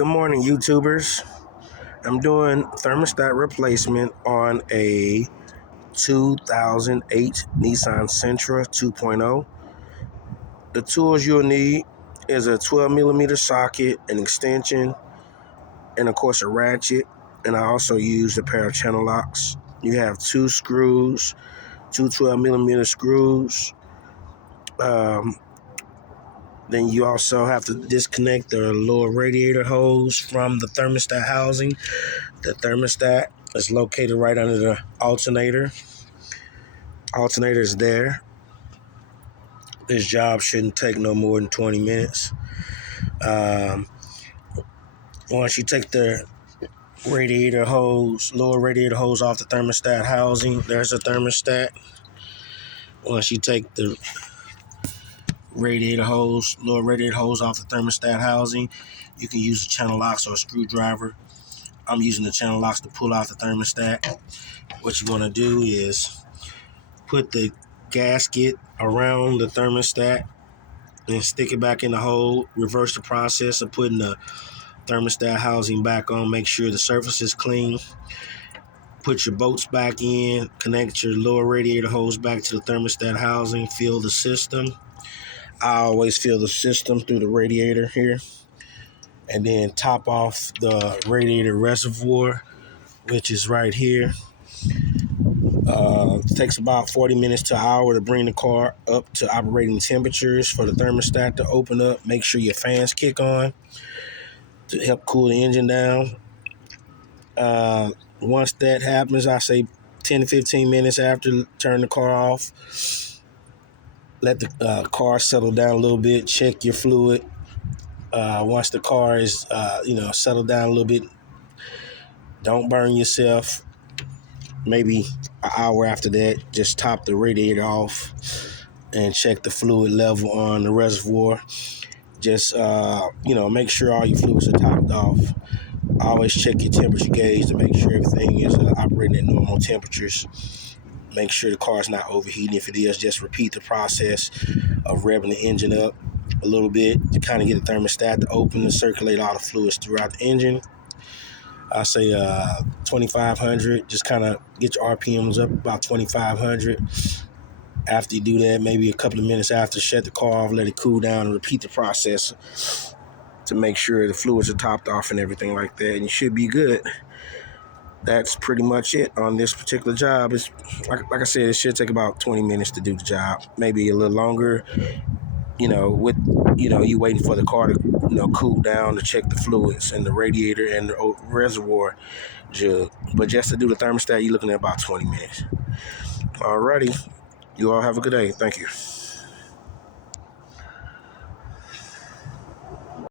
Good morning, YouTubers. I'm doing thermostat replacement on a 2008 Nissan Sentra 2.0. The tools you'll need is a 12 millimeter socket, an extension, and of course a ratchet. And I also used a pair of channel locks. You have two screws, two 12 millimeter screws. Then you also have to disconnect the lower radiator hose from the thermostat housing. The thermostat is located right under the alternator. Alternator is there. This job shouldn't take no more than 20 minutes. Once you take the lower radiator hose off the thermostat housing, there's a thermostat. Once you take the lower radiator hose off the thermostat housing, you can use the channel locks or a screwdriver. I'm using the channel locks to pull out the thermostat. What you want to do is put the gasket around the thermostat and stick it back in the hole. Reverse the process of putting the thermostat housing back on. Make sure the surface is clean. Put your bolts back in. Connect your lower radiator hose back to the thermostat housing. Fill the system. I always fill the system through the radiator here. And then top off the radiator reservoir, which is right here. It takes about 40 minutes to an hour to bring the car up to operating temperatures for the thermostat to open up. Make sure your fans kick on to help cool the engine down. Once that happens, I say 10 to 15 minutes after, turn the car off. Let the car settle down a little bit. Check your fluid. Once the car is, settled down a little bit, don't burn yourself. Maybe an hour after that, just top the radiator off and check the fluid level on the reservoir. Just, make sure all your fluids are topped off. Always check your temperature gauge to make sure everything is operating at normal temperatures. Make sure the car is not overheating. If it is, just repeat the process of revving the engine up a little bit to kind of get the thermostat to open and circulate all the fluids throughout the engine. I say 2,500. Just kind of get your RPMs up about 2,500. After you do that, maybe a couple of minutes after, shut the car off, let it cool down, and repeat the process to make sure the fluids are topped off and everything like that, and you should be good. That's pretty much it on this particular job. It's like I said, it should take about 20 minutes to do the job, maybe a little longer. You waiting for the car to cool down to check the fluids and the radiator and the reservoir jug. But just to do the thermostat, you're looking at about 20 minutes. Alrighty, you all have a good day. Thank you.